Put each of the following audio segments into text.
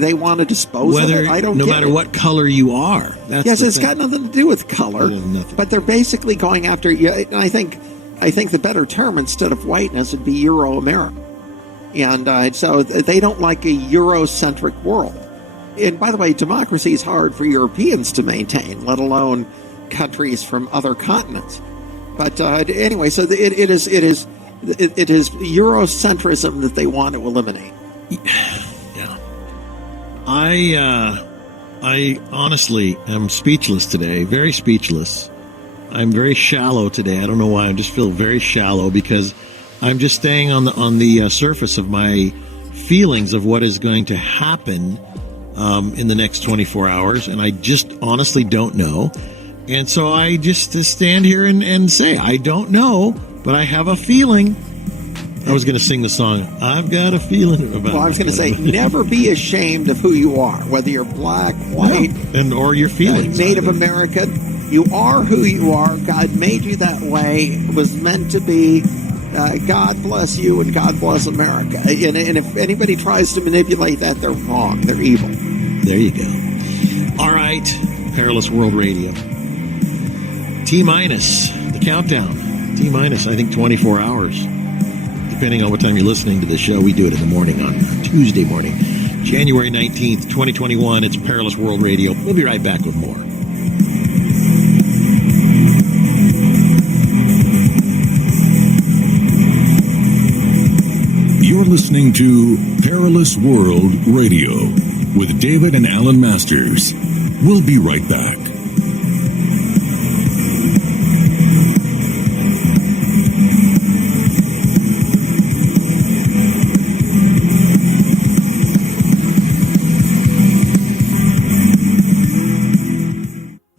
They want to dispose of it. I don't no get matter it. what color you are. That's yes, it's thing. got nothing to do with color. But they're basically going after you. And I think the better term instead of whiteness would be Euro-American. And so they don't like a Eurocentric world. And by the way, democracy is hard for Europeans to maintain, let alone countries from other continents. But anyway, so it is Eurocentrism that they want to eliminate. Yeah, I honestly am speechless today. Very speechless. I'm very shallow today. I don't know why. I just feel very shallow because I'm just staying on the surface of my feelings of what is going to happen in the next 24 hours, and I just honestly don't know. And so I just stand here and say, I don't know, but I have a feeling. I was going to sing the song, I've got a feeling about it. Well, I was going to say, never be ashamed of who you are, whether you're black, white, or your feelings. Native American. You are who you are. God made you that way. It was meant to be. God bless you and God bless America. And if anybody tries to manipulate that, they're wrong. They're evil. There you go. All right. Perilous World Radio. T-minus, the countdown. T-minus, I think 24 hours. Depending on what time you're listening to the show. We do it in the morning on Tuesday morning. January 19th, 2021. It's Perilous World Radio. We'll be right back with more. You're listening to Perilous World Radio with David and Alan Masters. We'll be right back.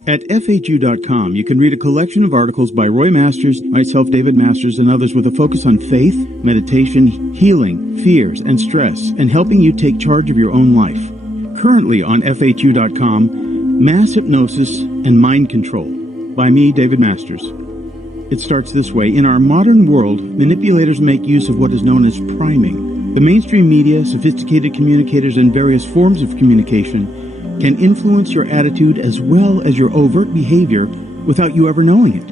At FAQ.com, you can read a collection of articles by Roy Masters, myself, David Masters, and others with a focus on faith, meditation, healing, fears, and stress, and helping you take charge of your own life. Currently on FAQ.com, Mass Hypnosis and Mind Control by me, David Masters. It starts this way. In our modern world, manipulators make use of what is known as priming. The mainstream media, sophisticated communicators, and various forms of communication can influence your attitude as well as your overt behavior without you ever knowing it.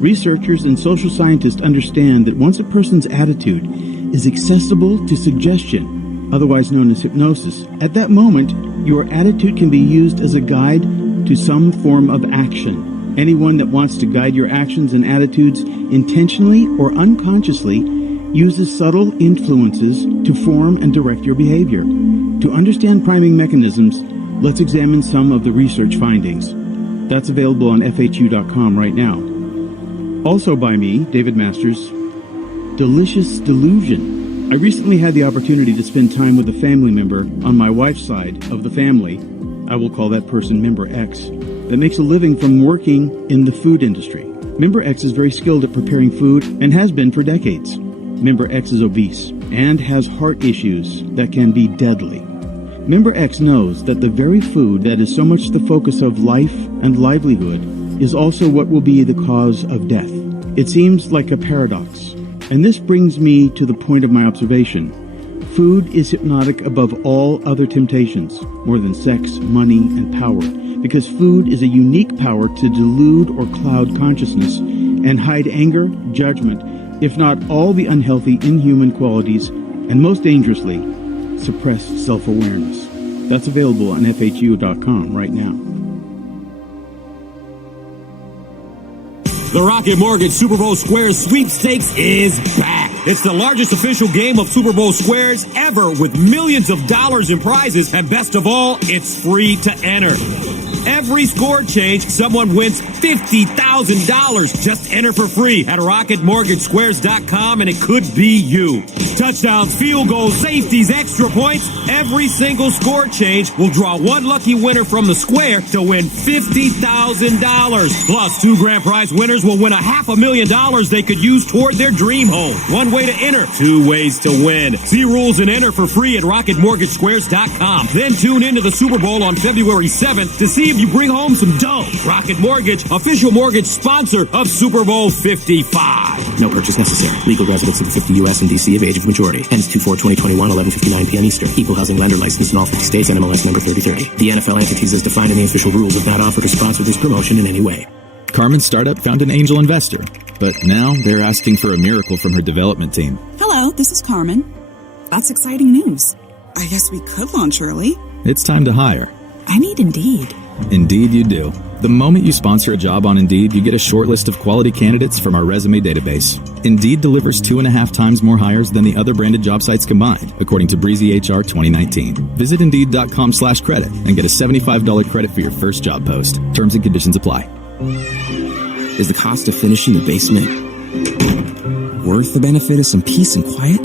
Researchers and social scientists understand that once a person's attitude is accessible to suggestion, otherwise known as hypnosis, at that moment, your attitude can be used as a guide to some form of action. Anyone that wants to guide your actions and attitudes intentionally or unconsciously uses subtle influences to form and direct your behavior. To understand priming mechanisms, let's examine some of the research findings. That's available on FAQ.com right now. Also by me, David Masters, Delicious Delusion. I recently had the opportunity to spend time with a family member on my wife's side of the family. I will call that person Member X, that makes a living from working in the food industry. Member X is very skilled at preparing food and has been for decades. Member X is obese and has heart issues that can be deadly. Member X knows that the very food that is so much the focus of life and livelihood is also what will be the cause of death. It seems like a paradox. And this brings me to the point of my observation. Food is hypnotic above all other temptations, more than sex, money, and power, because food is a unique power to delude or cloud consciousness and hide anger, judgment, if not all the unhealthy, inhuman qualities, and most dangerously, suppress self-awareness. That's available on FAQ.com right now. The Rocket Mortgage Super Bowl Squares Sweepstakes is back. It's the largest official game of Super Bowl Squares ever, with millions of dollars in prizes, and best of all, it's free to enter. Every score change, someone wins $50,000. Just enter for free at RocketMortgageSquares.com, and it could be you. Touchdowns, field goals, safeties, extra points. Every single score change will draw one lucky winner from the square to win $50,000. Plus, 2 grand prize winners will win $500,000 they could use toward their dream home. One way to enter, 2 ways to win. See rules and enter for free at RocketMortgageSquares.com. Then tune into the Super Bowl on February 7th to see if if you bring home some dough. Rocket Mortgage, official mortgage sponsor of Super Bowl 55. No purchase necessary. Legal residents of the 50 U.S. and D.C. of age of majority. Ends 2/4/2021, 11:59 p.m. Eastern. Equal housing lender licensed in all 50 states. NMLS number 3030. The NFL entities as defined in the official rules have not offered or sponsored this promotion in any way. Carmen's startup found an angel investor, but now they're asking for a miracle from her development team. Hello, this is Carmen. That's exciting news. I guess we could launch early. It's time to hire. I need Indeed. Indeed you do. The moment you sponsor a job on Indeed, you get a short list of quality candidates from our resume database. Indeed delivers 2.5 times more hires than the other branded job sites combined, according to Breezy HR 2019. Visit Indeed.com/credit and get a $75 credit for your first job post. Terms and conditions apply. Is the cost of finishing the basement worth the benefit of some peace and quiet?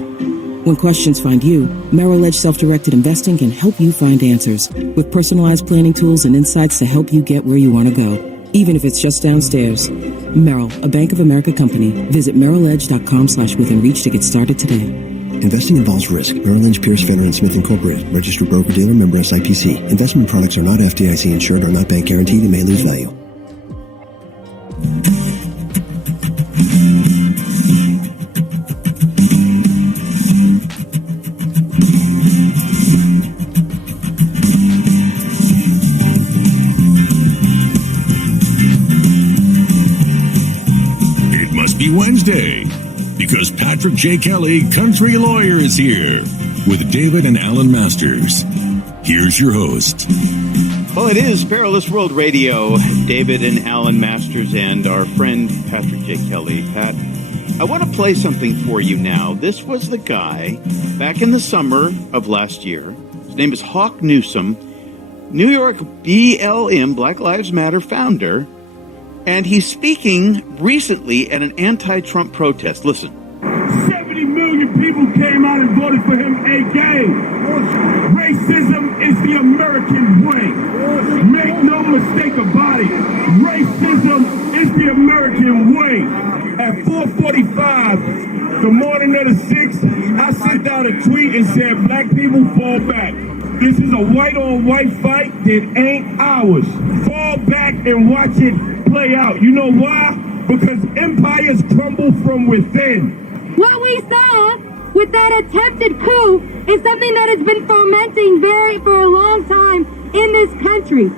When questions find you, Merrill Edge Self-Directed Investing can help you find answers with personalized planning tools and insights to help you get where you want to go, even if it's just downstairs. Merrill, a Bank of America company. Visit merrilledge.com/withinreach to get started today. Investing involves risk. Merrill Lynch, Pierce, Fenner & Smith Incorporated. Registered broker-dealer, member SIPC. Investment products are not FDIC insured or not bank guaranteed and may lose value. Wednesday, because Patrick J. Kelly, country lawyer, is here with David and Alan Masters. Here's your host. Well, it is Perilous World Radio. David and Alan Masters and our friend Patrick J. Kelly. Pat, I want to play something for you now. This was the guy back in the summer of last year. His name is Hawk Newsom, New York BLM, Black Lives Matter founder. And he's speaking recently at an anti-Trump protest. Listen. 70 million people came out and voted for him again. Racism is the American way. Make no mistake about it. Racism is the American way. At 4:45, the morning of the 6th, I sent out a tweet and said, black people fall back. This is a white-on-white fight that ain't ours. Fall back and watch it play out. You know why? Because empires crumble from within. What we saw with that attempted coup is something that has been fomenting for a long time in this country.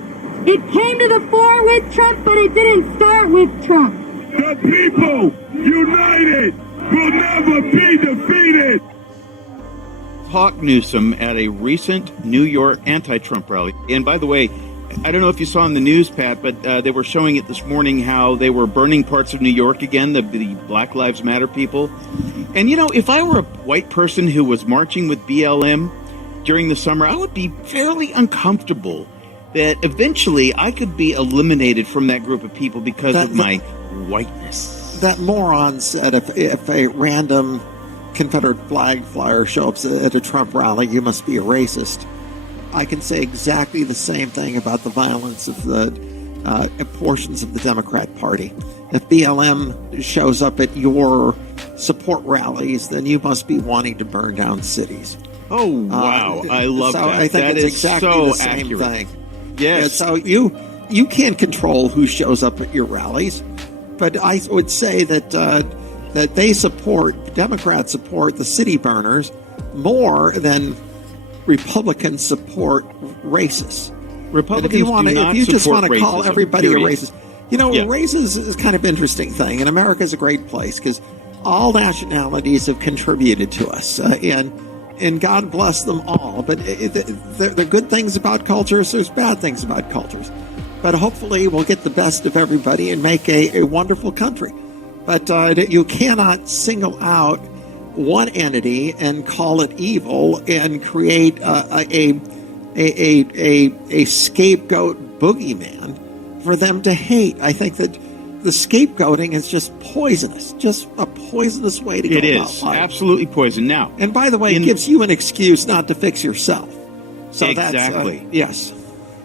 It came to the fore with Trump, but it didn't start with Trump. The people united will never be defeated. Hawk Newsom at a recent New York anti-Trump rally. And by the way, I don't know if you saw in the news, Pat, but they were showing it this morning how they were burning parts of New York again, the Black Lives Matter people. And, you know, if I were a white person who was marching with BLM during the summer, I would be fairly uncomfortable that eventually I could be eliminated from that group of people because of my whiteness. That moron said if a random Confederate flag flyer shows up at a Trump rally, you must be a racist. I can say exactly the same thing about the violence of the portions of the Democrat Party. If BLM shows up at your support rallies, then you must be wanting to burn down cities. Oh, wow. I love that. I think that it's is exactly so the same accurate. thing. Yes. And so you can't control who shows up at your rallies, but I would say that Democrats support the city burners more than Republicans support racists. Republicans if you just want to call everybody a racist, racist is kind of interesting thing. And America is a great place because all nationalities have contributed to us, and God bless them all. But there are good things about cultures. There's bad things about cultures. But hopefully we'll get the best of everybody and make a wonderful country. But you cannot single out one entity and call it evil and create a scapegoat boogeyman for them to hate. I think that the scapegoating is just poisonous, just a poisonous way to go about life. It is absolutely poison. Now, and by the way, it gives you an excuse not to fix yourself. So exactly. That's yes.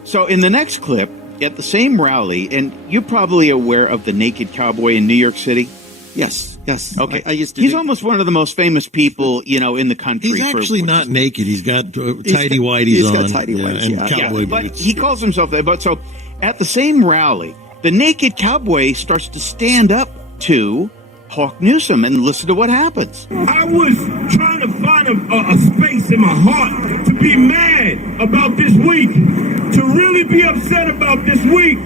So in the next clip, at the same rally, and you're probably aware of the naked cowboy in New York City. Yes. Yes. Okay. I used to. He's almost one of the most famous people, in the country. He's actually not naked. He's got tidy whities he's on. got tidy whities, and cowboy but boots. he calls himself that. But so at the same rally, the naked cowboy starts to stand up to Hawk Newsom, and listen to what happens. I was trying to find a space in my heart to be mad about this week, to really be upset about this week,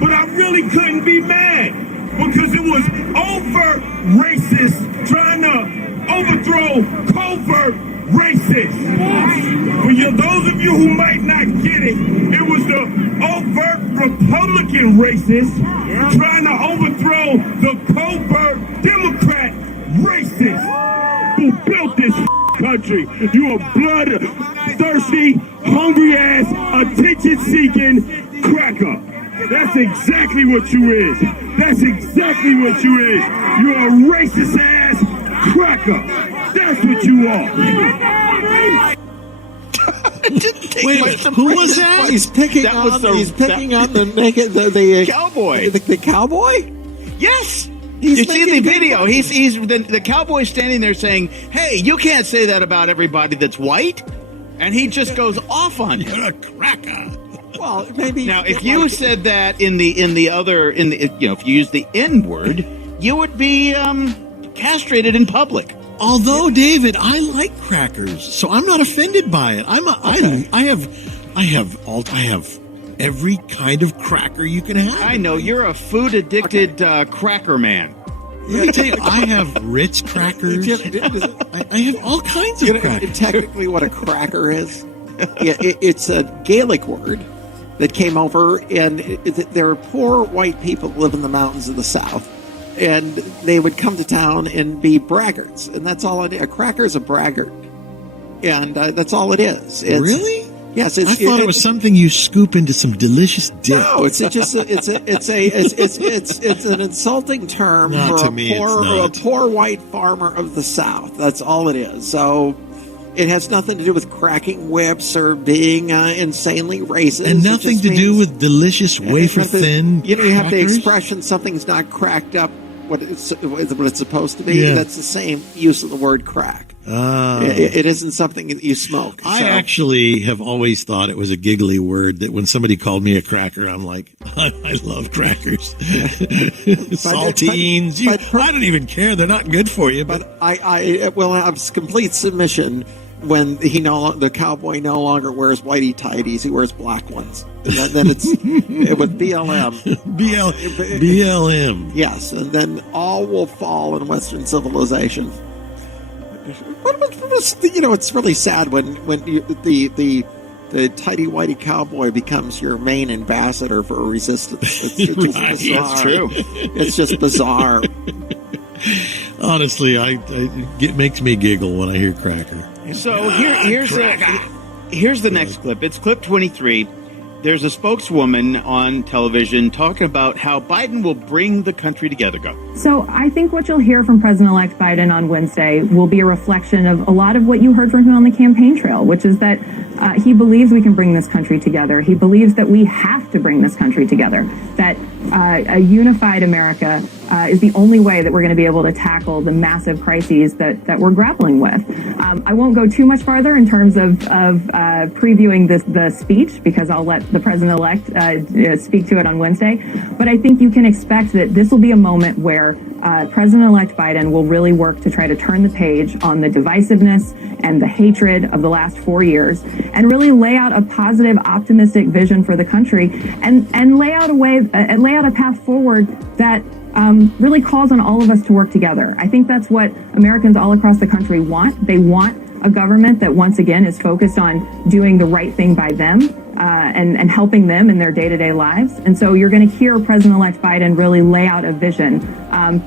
but I really couldn't be mad because it was overt racist trying to overthrow covert racists. For those of you who might not get it, it was the overt Republican racists trying to overthrow the covert Democrat racists who built this country. You a blood-thirsty, hungry-ass, attention-seeking cracker. That's exactly what you is. That's exactly what you is. You're a racist-ass cracker. That's what you are. Wait, who was that? He's picking on the naked the cowboy. The cowboy? Yes. You see the video. He's the cowboy standing there saying, "Hey, you can't say that about everybody that's white," and he just goes off on him. You're a cracker. Well, maybe now if you said that if you use the N word, you would be castrated in public. Although, David, I like crackers, so I'm not offended by it. I have every kind of cracker you can have. I know you're a food addicted cracker man. I tell you, I have Ritz crackers. I have all kinds of crackers. Technically, what a cracker is, it's a Gaelic word that came over, and there are poor white people who live in the mountains of the South. And they would come to town and be braggarts, and that's all it is. A cracker is a braggart, and that's all it is. Really? Yes. I thought it was something you scoop into some delicious dip. No, it's an insulting term for a poor white farmer of the South. That's all it is. So it has nothing to do with cracking whips or being insanely racist. And nothing to do with delicious wafer thin. You have the expression "something's not cracked up." What it's supposed to be. Yeah. That's the same use of the word crack. It isn't something that you smoke. I actually have always thought it was a giggly word that when somebody called me a cracker, I'm like, I love crackers. Saltines. I don't even care. They're not good for you. But I will have complete submission when the cowboy no longer wears whitey tighties, he wears black ones. And then it's with BLM. BLM. Yes, and then all will fall in Western civilization. It's really sad when the tighty whitey cowboy becomes your main ambassador for resistance. It's just right, bizarre. It's true. It's just bizarre. Honestly, it makes me giggle when I hear cracker. So here's the next clip. It's clip 23. There's a spokeswoman on television talking about how Biden will bring the country together. Go. So I think what you'll hear from President-elect Biden on Wednesday will be a reflection of a lot of what you heard from him on the campaign trail, which is that he believes we can bring this country together. He believes that we have to bring this country together, that a unified America is the only way that we're going to be able to tackle the massive crises that we're grappling with. I won't go too much farther in terms of previewing the speech, because I'll let the president-elect speak to it on Wednesday. But I think you can expect that this will be a moment where President-elect Biden will really work to try to turn the page on the divisiveness and the hatred of the last 4 years, and really lay out a positive, optimistic vision for the country, and lay out a path forward that really calls on all of us to work together. I think that's what Americans all across the country want. They want a government that, once again, is focused on doing the right thing by them and helping them in their day-to-day lives. And so you're going to hear President-elect Biden really lay out a vision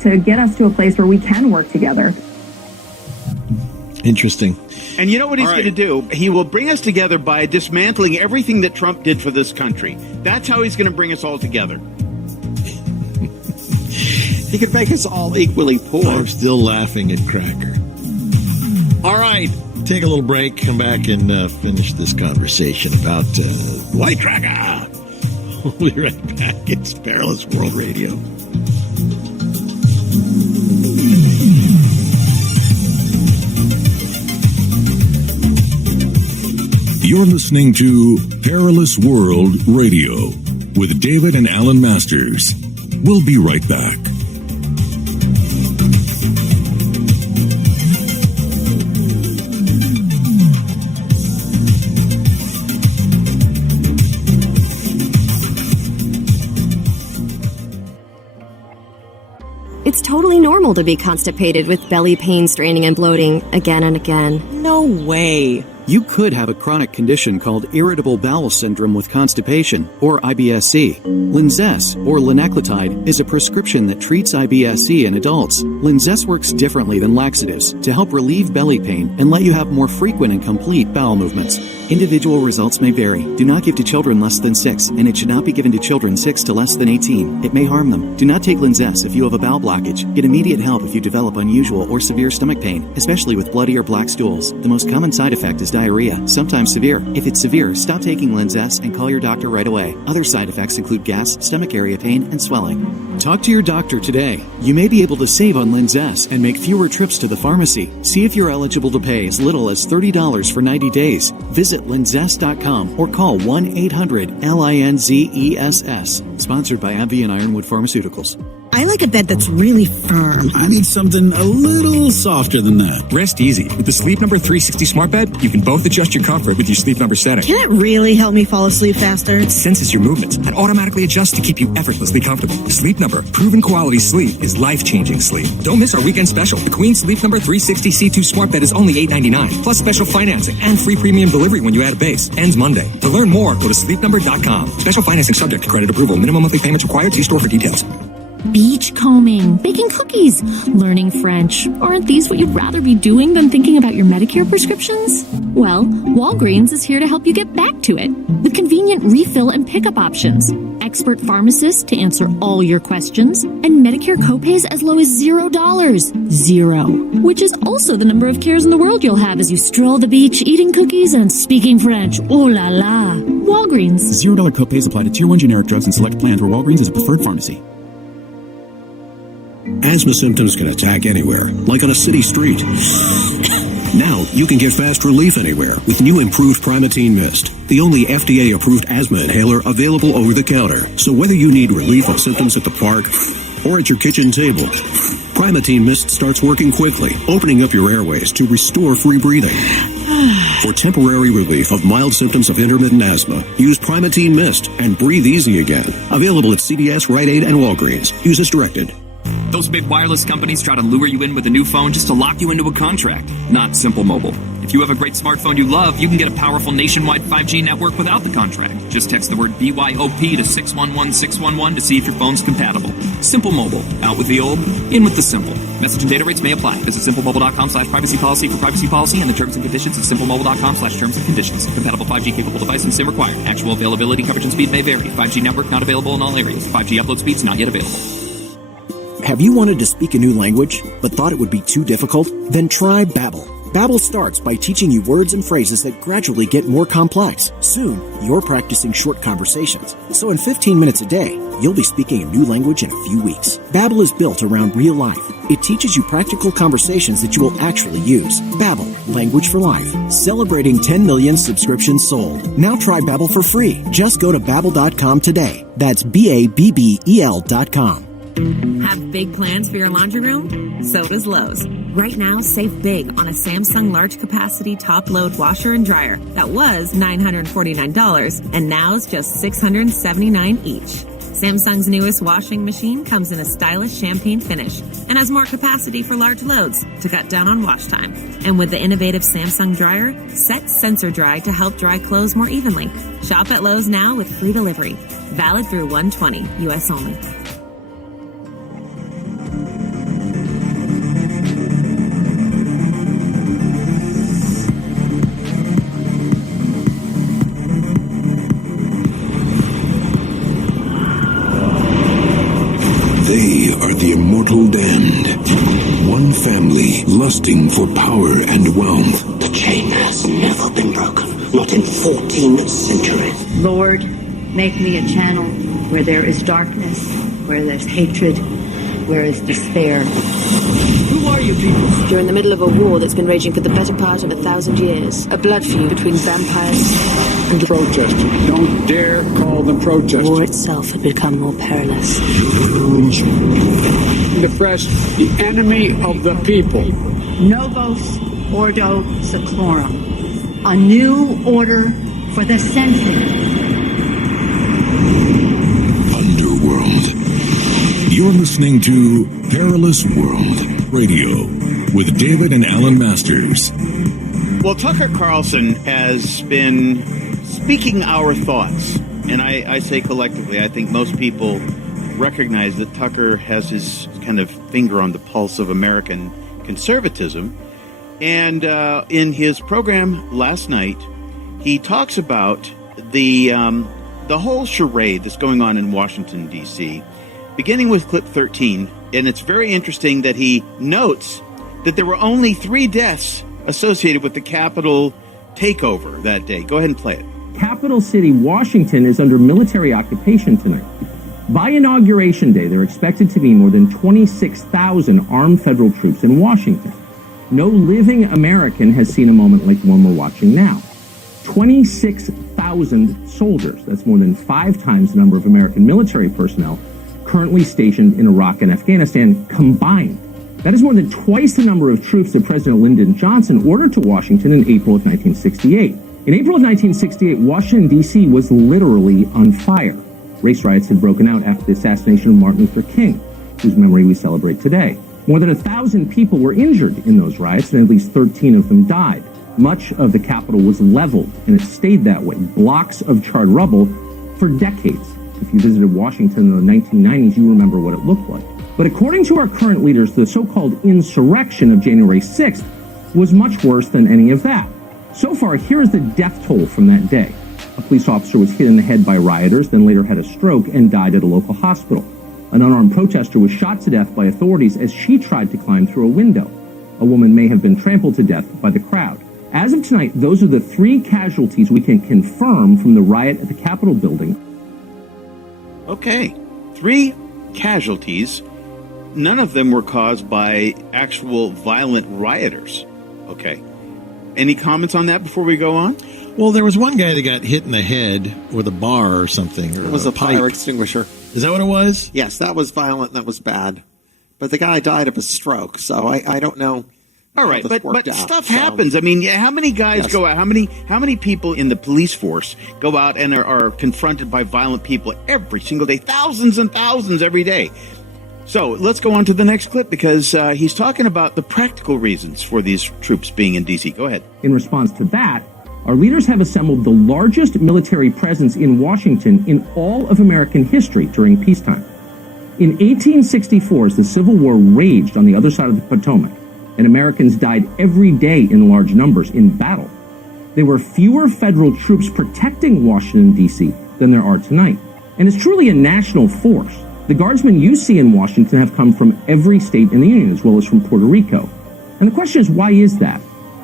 to get us to a place where we can work together. Interesting. And you know what he's going to do? He will bring us together by dismantling everything that Trump did for this country. That's how he's going to bring us all together. He could make us all equally poor. I'm still laughing at cracker. All right. Take a little break, come back and finish this conversation about white cracker. We'll be right back. It's Perilous World Radio. You're listening to Perilous World Radio with David and Alan Masters. We'll be right back. It's totally normal to be constipated with belly pain, straining, and bloating again and again. No way. You could have a chronic condition called irritable bowel syndrome with constipation, or IBS-C. Linzess, or linaclotide, is a prescription that treats IBS-C in adults. Linzess works differently than laxatives to help relieve belly pain and let you have more frequent and complete bowel movements. Individual results may vary. Do not give to children less than 6, and it should not be given to children 6 to less than 18. It may harm them. Do not take Linzess if you have a bowel blockage. Get immediate help if you develop unusual or severe stomach pain, especially with bloody or black stools. The most common side effect is diarrhea, sometimes severe. If it's severe, stop taking Linzess and call your doctor right away. Other side effects include gas, stomach area pain, and swelling. Talk to your doctor today. You may be able to save on Linzess and make fewer trips to the pharmacy. See if you're eligible to pay as little as $30 for 90 days. Visit Linzess.com or call 1-800-LINZESS. Sponsored by AbbVie and Ironwood Pharmaceuticals. I like a bed that's really firm. I need something a little softer than that. Rest easy. With the Sleep Number 360 smart bed, you can both adjust your comfort with your Sleep Number setting. Can it really help me fall asleep faster? It senses your movements and automatically adjusts to keep you effortlessly comfortable. Sleep Number, proven quality sleep is life-changing sleep. Don't miss our weekend special. The Queen Sleep Number 360 C2 smart bed is only $8.99, plus special financing and free premium delivery when you add a base. Ends Monday. To learn more, go to sleepnumber.com. Special financing subject to credit approval. Minimum monthly payments required. See store for details. Beachcombing, baking cookies, learning French. Aren't these what you'd rather be doing than thinking about your Medicare prescriptions? Well, Walgreens is here to help you get back to it with convenient refill and pickup options, expert pharmacists to answer all your questions, and Medicare copays as low as $0. Zero. Which is also the number of cares in the world you'll have as you stroll the beach, eating cookies and speaking French. Oh la la. Walgreens. $0 copays apply to Tier 1 generic drugs and select plans where Walgreens is a preferred pharmacy. Asthma symptoms can attack anywhere, like on a city street. Now, you can get fast relief anywhere with new improved Primatene Mist, the only FDA-approved asthma inhaler available over the counter. So whether you need relief of symptoms at the park or at your kitchen table, Primatene Mist starts working quickly, opening up your airways to restore free breathing. For temporary relief of mild symptoms of intermittent asthma, use Primatene Mist and breathe easy again. Available at CVS, Rite Aid, and Walgreens. Use as directed. Those big wireless companies try to lure you in with a new phone just to lock you into a contract. Not Simple Mobile. If you have a great smartphone you love, you can get a powerful nationwide 5G network without the contract. Just text the word BYOP to 611-611 to see if your phone's compatible. Simple Mobile. Out with the old, in with the simple. Message and data rates may apply. Visit simplemobile.com/privacy policy for privacy policy and the terms and conditions at simplemobile.com/terms and conditions. Compatible 5G capable device and SIM required. Actual availability, coverage, and speed may vary. 5G network not available in all areas. 5G upload speeds not yet available. Have you wanted to speak a new language, but thought it would be too difficult? Then try Babbel. Babbel starts by teaching you words and phrases that gradually get more complex. Soon, you're practicing short conversations. So in 15 minutes a day, you'll be speaking a new language in a few weeks. Babbel is built around real life. It teaches you practical conversations that you will actually use. Babbel, language for life. Celebrating 10 million subscriptions sold. Now try Babbel for free. Just go to Babbel.com today. That's BABBEL.com. Have big plans for your laundry room? So does Lowe's. Right now, save big on a Samsung large capacity top load washer and dryer that was $949 and now is just $679 each. Samsung's newest washing machine comes in a stylish champagne finish and has more capacity for large loads to cut down on wash time. And with the innovative Samsung dryer, set sensor dry to help dry clothes more evenly. Shop at Lowe's now with free delivery. Valid through 1/20, U.S. only. They are the immortal damned. One family lusting for power and wealth. The chain has never been broken, not in 14 centuries. Lord, make me a channel where there is darkness, where there's hatred, where is despair. Who are you people? You're in the middle of a war that's been raging for the better part of 1,000 years. A blood feud between vampires and protesters. Don't dare call them protesters. War itself had become more perilous. The press, the enemy of the people. Novos Ordo Seclorum. A new order for the century. Underworld. You're listening to Perilous World Radio with David and Alan Masters. Well, Tucker Carlson has been speaking our thoughts, and I say collectively, I think most people recognize that Tucker has his kind of finger on the pulse of American conservatism. And in his program last night, he talks about the whole charade that's going on in Washington, D.C., beginning with clip 13. And it's very interesting that he notes that there were only 3 deaths associated with the Capitol takeover that day. Go ahead and play it. Capital City, Washington, is under military occupation tonight. By Inauguration Day, there are expected to be more than 26,000 armed federal troops in Washington. No living American has seen a moment like the one we're watching now. 26,000 soldiers. That's more than 5 times the number of American military personnel currently stationed in Iraq and Afghanistan combined. That is more than twice the number of troops that President Lyndon Johnson ordered to Washington in April of 1968. In April of 1968, Washington, D.C. was literally on fire. Race riots had broken out after the assassination of Martin Luther King, whose memory we celebrate today. More than 1,000 people were injured in those riots, and at least 13 of them died. Much of the Capitol was leveled, and it stayed that way, blocks of charred rubble, for decades. If you visited Washington in the 1990s, you remember what it looked like. But according to our current leaders, the so-called insurrection of January 6th was much worse than any of that. So far, here is the death toll from that day. A police officer was hit in the head by rioters, then later had a stroke and died at a local hospital. An unarmed protester was shot to death by authorities as she tried to climb through a window. A woman may have been trampled to death by the crowd. As of tonight, those are the 3 casualties we can confirm from the riot at the Capitol building. Okay, 3 casualties. None of them were caused by actual violent rioters. Okay. Any comments on that before we go on? Well, there was one guy that got hit in the head with a bar or something. Or it was a fire extinguisher. Is that what it was? Yes, that was violent and that was bad. But the guy died of a stroke, so I don't know. All right, but stuff happens. I mean, how many guys go out? How many people in the police force go out and are confronted by violent people every single day? Thousands and thousands every day. So let's go on to the next clip because he's talking about the practical reasons for these troops being in D.C. Go ahead. In response to that, our leaders have assembled the largest military presence in Washington in all of American history during peacetime. In 1864, as the Civil War raged on the other side of the Potomac, and Americans died every day in large numbers in battle, there were fewer federal troops protecting Washington, D.C. than there are tonight. And it's truly a national force. The guardsmen you see in Washington have come from every state in the Union, as well as from Puerto Rico. And the question is, why is that?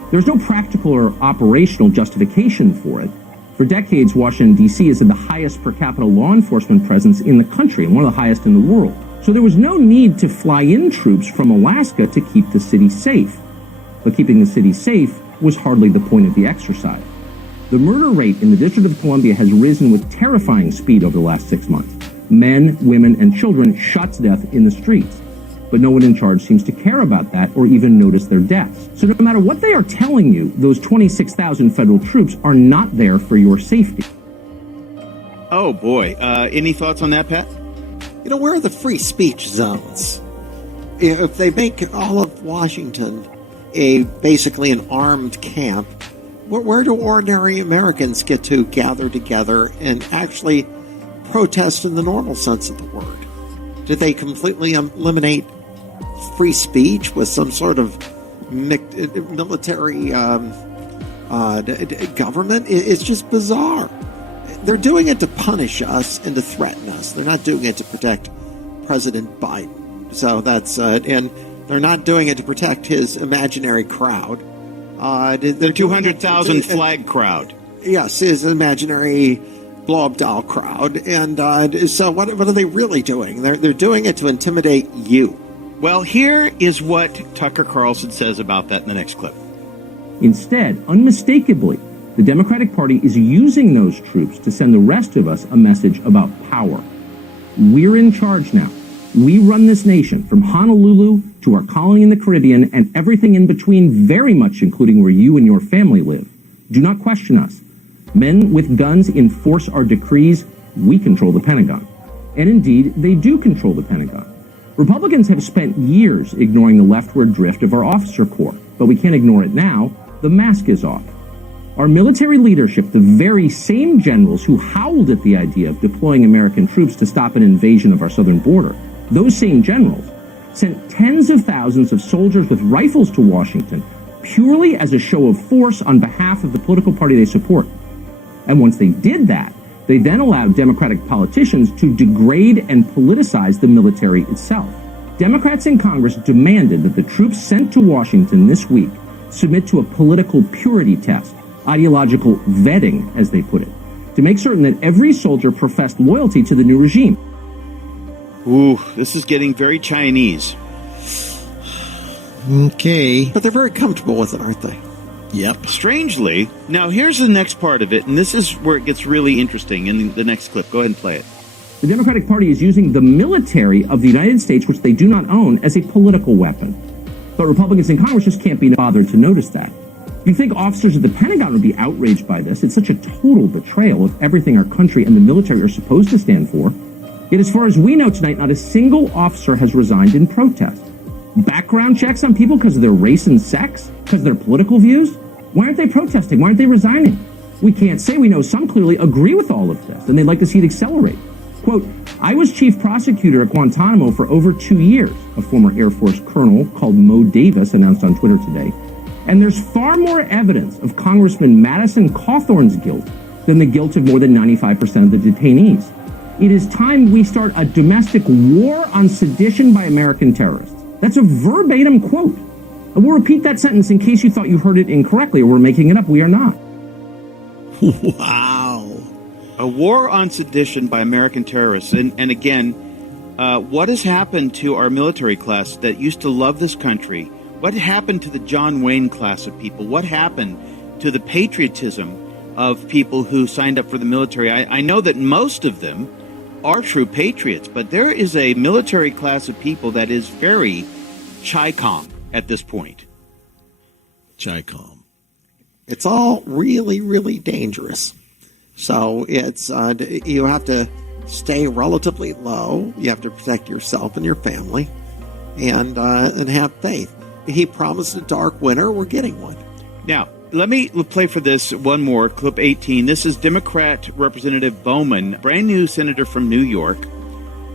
There's no practical or operational justification for it. For decades, Washington, D.C. has had the highest per capita law enforcement presence in the country, and one of the highest in the world. So there was no need to fly in troops from Alaska to keep the city safe. But keeping the city safe was hardly the point of the exercise. The murder rate in the District of Columbia has risen with terrifying speed over the last 6 months. Men, women, and children shot to death in the streets. But no one in charge seems to care about that or even notice their deaths. So no matter what they are telling you, those 26,000 federal troops are not there for your safety. Oh, boy. Any thoughts on that, Pat? You know, where are the free speech zones? If they make all of Washington basically an armed camp, where do ordinary Americans get to gather together and actually protest in the normal sense of the word? Did they completely eliminate free speech with some sort of military government? It's just bizarre. They're doing it to punish us and to threaten us. They're not doing it to protect President Biden. So that's and they're not doing it to protect his imaginary crowd. Their 200,000 flag crowd. Yes, his imaginary blow-up doll crowd. And so what are they really doing? They're doing it to intimidate you. Well, here is what Tucker Carlson says about that in the next clip. Instead, unmistakably, the Democratic Party is using those troops to send the rest of us a message about power. We're in charge now. We run this nation from Honolulu to our colony in the Caribbean and everything in between, very much including where you and your family live. Do not question us. Men with guns enforce our decrees. We control the Pentagon. And indeed, they do control the Pentagon. Republicans have spent years ignoring the leftward drift of our officer corps, but we can't ignore it now. The mask is off. Our military leadership, the very same generals who howled at the idea of deploying American troops to stop an invasion of our southern border, those same generals sent tens of thousands of soldiers with rifles to Washington purely as a show of force on behalf of the political party they support. And once they did that, they then allowed Democratic politicians to degrade and politicize the military itself. Democrats in Congress demanded that the troops sent to Washington this week submit to a political purity test, ideological vetting, as they put it, to make certain that every soldier professed loyalty to the new regime. Ooh, this is getting very Chinese. Okay. But they're very comfortable with it, aren't they? Yep. Strangely, now here's the next part of it, and this is where it gets really interesting in the next clip. Go ahead and play it. The Democratic Party is using the military of the United States, which they do not own, as a political weapon. But Republicans in Congress just can't be bothered to notice that. You'd think officers at the Pentagon would be outraged by this. It's such a total betrayal of everything our country and the military are supposed to stand for. Yet as far as we know tonight, not a single officer has resigned in protest. Background checks on people because of their race and sex? Because of their political views? Why aren't they protesting? Why aren't they resigning? We can't say. We know some clearly agree with all of this, and they'd like to see it accelerate. Quote, I was chief prosecutor at Guantanamo for over 2 years, a former Air Force colonel called Mo Davis announced on Twitter today. And there's far more evidence of Congressman Madison Cawthorn's guilt than the guilt of more than 95% of the detainees. It is time we start a domestic war on sedition by American terrorists. That's a verbatim quote. And we'll repeat that sentence in case you thought you heard it incorrectly or we're making it up. We are not. Wow. A war on sedition by American terrorists. And again, what has happened to our military class that used to love this country? What happened to the John Wayne class of people? What happened to the patriotism of people who signed up for the military? I know that most of them are true patriots, but there is a military class of people that is very Chi-Com at this point. Chi-Com. It's all really, really dangerous. So it's you have to stay relatively low. You have to protect yourself and your family, and have faith. He promised a dark winter. We're getting one. Now, let me play for this one more, clip 18. This is Democrat Representative Bowman, brand new senator from New York.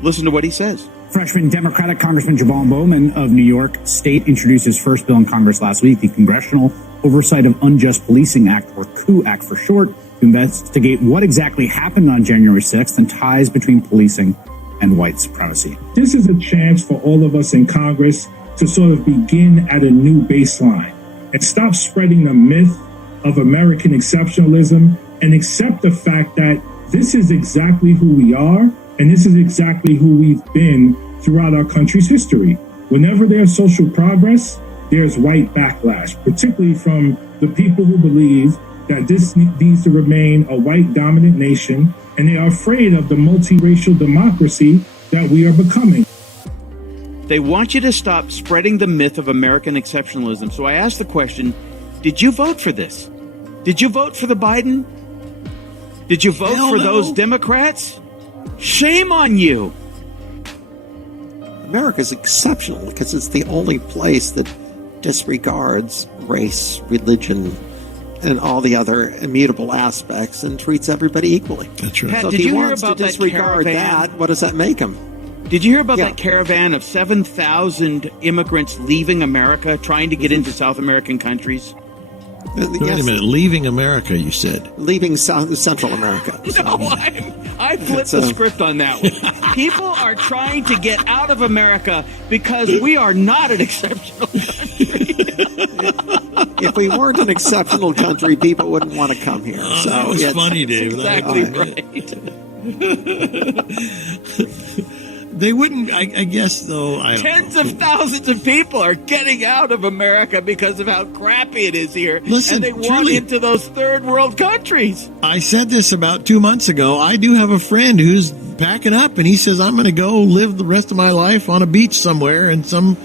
Listen to what he says. Freshman Democratic Congressman Jabal Bowman of New York State introduced his first bill in Congress last week, the Congressional Oversight of Unjust Policing Act, or COO Act for short, to investigate what exactly happened on January 6th and ties between policing and white supremacy. This is a chance for all of us in Congress to sort of begin at a new baseline and stop spreading the myth of American exceptionalism and accept the fact that this is exactly who we are and this is exactly who we've been throughout our country's history. Whenever there's social progress, there's white backlash, particularly from the people who believe that this needs to remain a white dominant nation, and they are afraid of the multiracial democracy that we are becoming. They want you to stop spreading the myth of American exceptionalism. So I ask the question, did you vote for this? Did you vote for the Biden? Did you vote for those Democrats? Shame on you. America's exceptional because it's the only place that disregards race, religion, and all the other immutable aspects and treats everybody equally. That's right. Pat, So if did he you hear wants about to that disregard caravan? that, what does that make him? Did you hear about that caravan of 7,000 immigrants leaving America, trying to get into South American countries? Wait a minute. Leaving America, you said. Leaving Central America. No, I flipped the script on that one. People are trying to get out of America because we are not an exceptional country. if we weren't an exceptional country, people wouldn't want to come here. So that was funny, Dave. Exactly right. They wouldn't, I guess, though. Tens of thousands of people are getting out of America because of how crappy it is here. Listen, and they want into those third world countries. I said this about 2 months ago. I do have a friend who's packing up, and he says, I'm going to go live the rest of my life on a beach somewhere in some,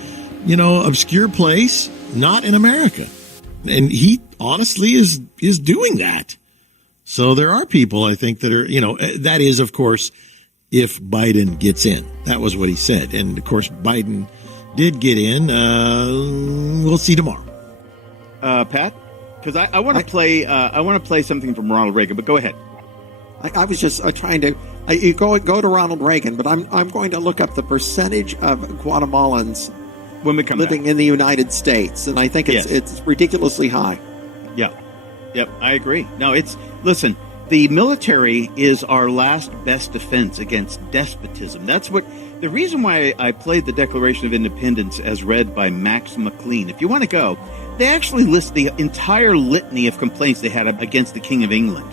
obscure place, not in America. And he honestly is doing that. So there are people, I think, that are, that is, of course, if Biden gets in. That was what he said. And, of course, Biden did get in. We'll see tomorrow. Pat? Because I want to play something from Ronald Reagan, but go ahead. I was just trying to you go to Ronald Reagan, but I'm going to look up the percentage of Guatemalans when we come living back in the United States, and I think it's ridiculously high. Yeah. Yep, I agree. No, listen, the military is our last best defense against despotism. That's the reason why I played the Declaration of Independence as read by Max McLean. If you want to go, they actually list the entire litany of complaints they had against the King of England.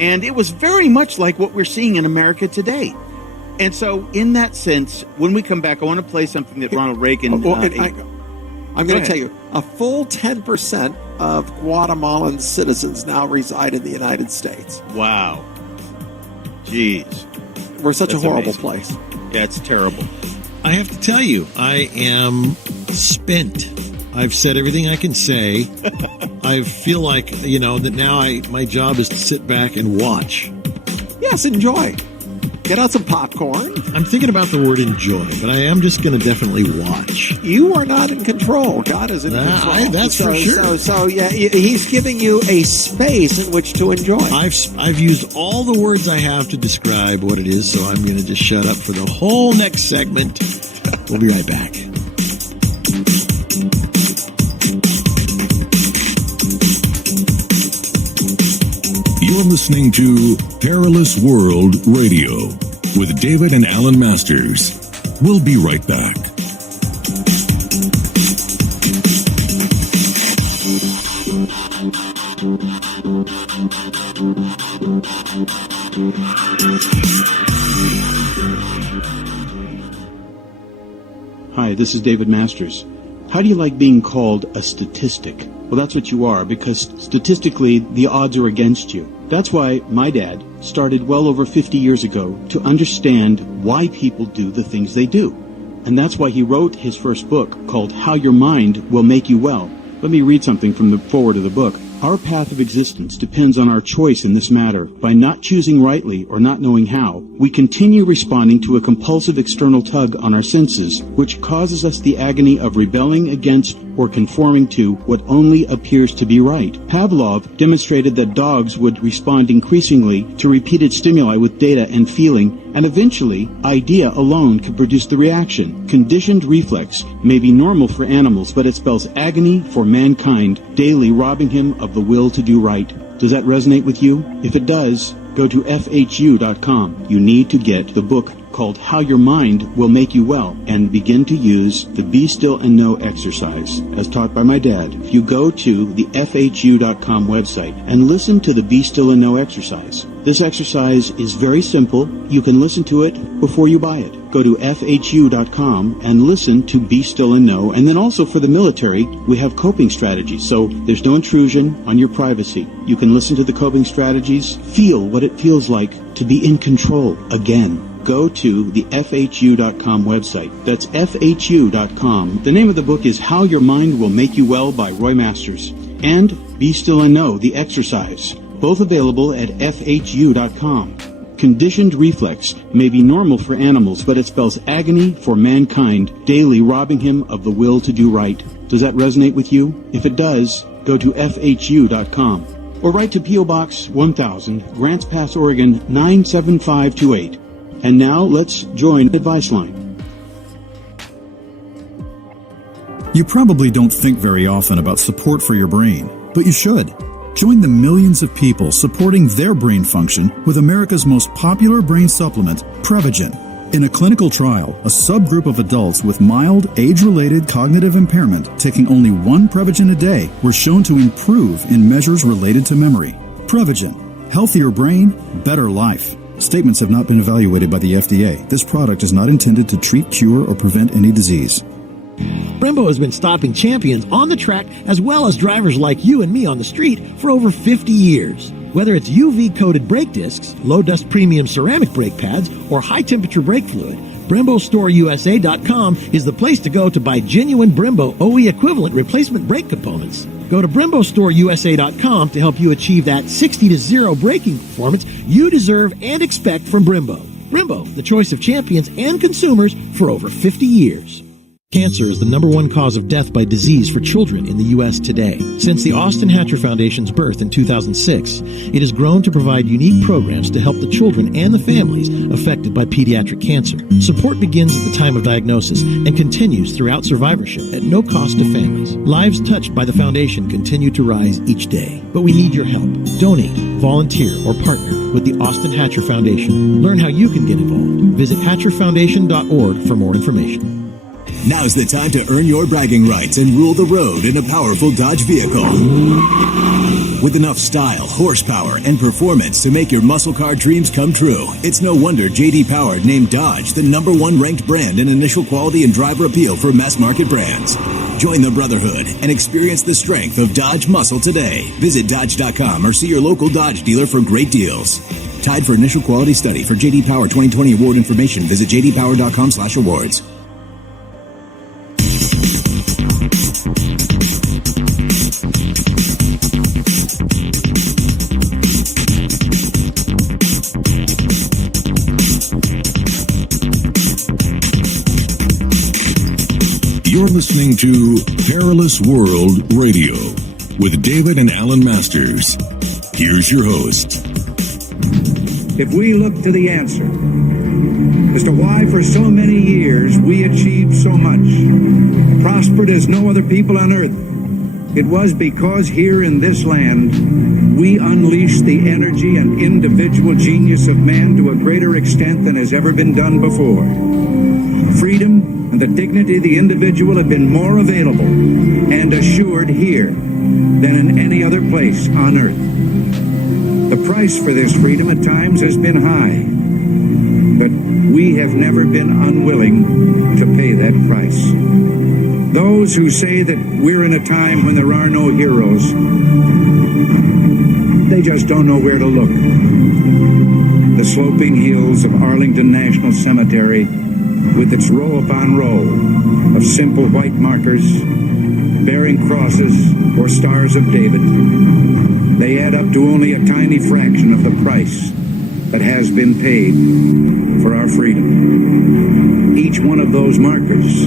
And it was very much like what we're seeing in America today. And so, in that sense, when we come back, I want to play something that Ronald Reagan... I'm going to tell you, a full 10% of Guatemalan citizens now reside in the United States. Wow. Jeez. We're such That's a horrible amazing. place. Yeah, it's terrible. I have to tell you, I am spent. I've said everything I can say. I feel like, that now my job is to sit back and watch. Yes, enjoy. Get out some popcorn. I'm thinking about the word enjoy, but I am just going to definitely watch. You are not in control. God is in control. That's for sure. So, he's giving you a space in which to enjoy. I've used all the words I have to describe what it is, so I'm going to just shut up for the whole next segment. We'll be right back. You're listening to Perilous World Radio with David and Alan Masters. We'll be right back. Hi, this is David Masters. How do you like being called a statistic? Well, that's what you are, because statistically, the odds are against you. That's why my dad started well over 50 years ago to understand why people do the things they do. And that's why he wrote his first book called How Your Mind Will Make You Well. Let me read something from the foreword of the book. Our path of existence depends on our choice in this matter. By not choosing rightly or not knowing how, we continue responding to a compulsive external tug on our senses, which causes us the agony of rebelling against or conforming to what only appears to be right. Pavlov demonstrated that dogs would respond increasingly to repeated stimuli with data and feeling, and eventually, idea alone could produce the reaction. Conditioned reflex may be normal for animals, but it spells agony for mankind, daily robbing him of the will to do right. Does that resonate with you? If it does, go to FHU.com. You need to get the book called How Your Mind Will Make You Well and begin to use the Be Still and Know exercise as taught by my dad. If you go to the FHU.com website and listen to the Be Still and Know exercise, this exercise is very simple. You can listen to it before you buy it. Go to FHU.com and listen to Be Still and Know. And then also for the military, we have coping strategies. So there's no intrusion on your privacy. You can listen to the coping strategies, feel what it feels like to be in control again. Go to the FHU.com website. That's FHU.com. The name of the book is How Your Mind Will Make You Well by Roy Masters. And Be Still and Know, the exercise. Both available at FHU.com. Conditioned reflex may be normal for animals, but it spells agony for mankind, daily robbing him of the will to do right. Does that resonate with you? If it does, go to FHU.com. Or write to P.O. Box 1000, Grants Pass, Oregon 97528. And now let's join Advice Line. You probably don't think very often about support for your brain, but you should. Join the millions of people supporting their brain function with America's most popular brain supplement, Prevagen. In a clinical trial, a subgroup of adults with mild, age-related cognitive impairment taking only one Prevagen a day were shown to improve in measures related to memory. Prevagen. Healthier brain, better life. Statements have not been evaluated by the FDA. This product is not intended to treat, cure, or prevent any disease. Brembo has been stopping champions on the track as well as drivers like you and me on the street for over 50 years. Whether it's UV-coated brake discs, low-dust premium ceramic brake pads, or high-temperature brake fluid, BremboStoreUSA.com is the place to go to buy genuine Brembo OE equivalent replacement brake components. Go to BremboStoreUSA.com to help you achieve that 60-0 braking performance you deserve and expect from Brembo. Brembo, the choice of champions and consumers for over 50 years. Cancer is the #1 cause of death by disease for children in the U.S. today. Since the Austin Hatcher Foundation's birth in 2006, it has grown to provide unique programs to help the children and the families affected by pediatric cancer. Support begins at the time of diagnosis and continues throughout survivorship at no cost to families. Lives touched by the foundation continue to rise each day. But we need your help. Donate, volunteer, or partner with the Austin Hatcher Foundation. Learn how you can get involved. Visit hatcherfoundation.org for more information. Now's the time to earn your bragging rights and rule the road in a powerful Dodge vehicle. With enough style, horsepower, and performance to make your muscle car dreams come true, it's no wonder J.D. Power named Dodge the #1 ranked brand in initial quality and driver appeal for mass market brands. Join the brotherhood and experience the strength of Dodge muscle today. Visit Dodge.com or see your local Dodge dealer for great deals. Tied for initial quality study. For J.D. Power 2020 award information, visit jdpower.com/awards. You're listening to Perilous World Radio with David and Alan Masters. Here's your host. If we look to the answer as to why for so many years we achieved so much, prospered as no other people on earth, it was because here in this land we unleashed the energy and individual genius of man to a greater extent than has ever been done before. Freedom and the dignity of the individual have been more available and assured here than in any other place on earth. The price for this freedom at times has been high, but we have never been unwilling to pay that price. Those who say that we're in a time when there are no heroes, they just don't know where to look. The sloping hills of Arlington National Cemetery, with its row upon row of simple white markers bearing crosses or stars of David, they add up to only a tiny fraction of the price that has been paid for our freedom. Each one of those markers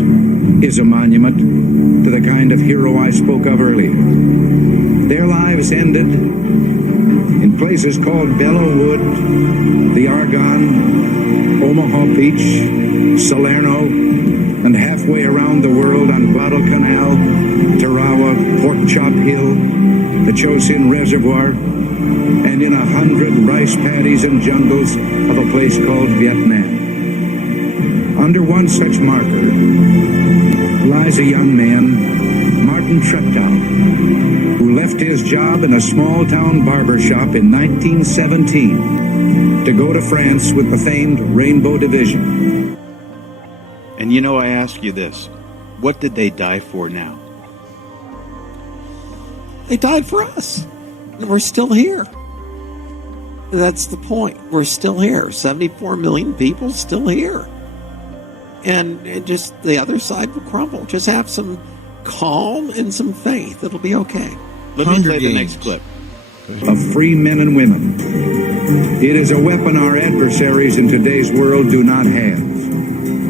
is a monument to the kind of hero I spoke of earlier. Their lives ended in places called Belleau Wood, the Argonne, Omaha Beach, Salerno, and halfway around the world on Guadalcanal, Tarawa, Pork Chop Hill, the Chosin Reservoir, and in 100 rice paddies and jungles of a place called Vietnam. Under one such marker lies a young man, Martin Treptow, who left his job in a small-town barber shop in 1917 to go to France with the famed Rainbow Division. And you know, I ask you this, what did they die for now? They died for us. And we're still here. That's the point. We're still here. 74 million people still here. And it just, the other side will crumble. Just have some calm and some faith. It'll be okay. Let me play the next clip. Of free men and women. It is a weapon our adversaries in today's world do not have.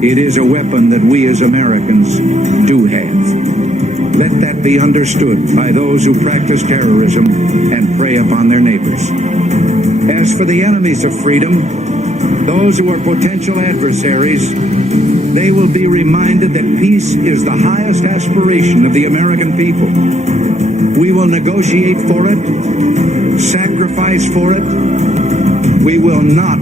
It is a weapon that we as Americans do have. Let that be understood by those who practice terrorism and prey upon their neighbors. As for the enemies of freedom, those who are potential adversaries, they will be reminded that peace is the highest aspiration of the American people. We will negotiate for it, sacrifice for it. We will not